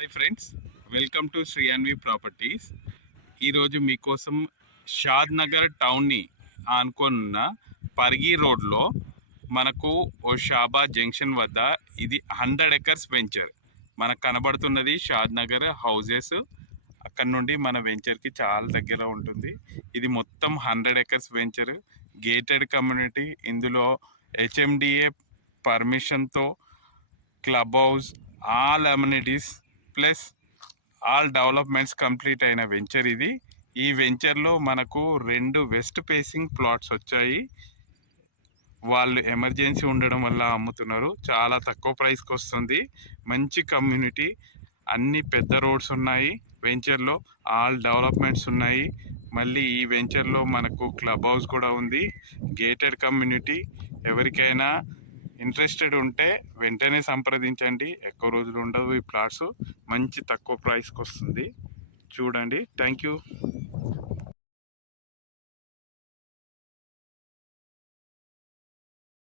Hi friends, welcome to Shri Anvi properties. ఈరోజు మీకోసం షాద్ నగర్ టౌన్ని ఆనుకున్న పర్గి రోడ్లో మనకు ఓ షాబా జంక్షన్ వద్ద ఇది 100 ఎకర్స్ వెంచర్ మనకు కనబడుతున్నది. షాద్ నగర్ హౌజెస్ అక్కడ నుండి మన వెంచర్కి చాలా దగ్గర ఉంటుంది. ఇది మొత్తం 100 ఎకర్స్ వెంచర్, గేటెడ్ కమ్యూనిటీ. ఇందులో హెచ్ఎండిఏ పర్మిషన్తో club house, all amenities plus all developments complete అయిన వెంచర్ ఇది. ఈ వెంచర్లో మనకు 2 వెస్ట్ ఫేసింగ్ ప్లాట్స్ వచ్చాయి. వాళ్ళు ఎమర్జెన్సీ ఉండడం వల్ల అమ్ముతున్నారు. చాలా తక్కువ ప్రైస్కి వస్తుంది. మంచి కమ్యూనిటీ, అన్ని పెద్ద రోడ్స్ ఉన్నాయి. వెంచర్లో ఆల్ డెవలప్మెంట్స్ ఉన్నాయి. మళ్ళీ ఈ వెంచర్లో మనకు క్లబ్ హౌస్ కూడా ఉంది. Gated community. ఎవరికైనా ఇంట్రెస్టెడ్ ఉంటే వెంటనే సంప్రదించండి. ఎక్కువ రోజులు ఉండవు ఈ ప్లాట్స్. మంచి తక్కువ ప్రైస్కి వస్తుంది. చూడండి. Thank you.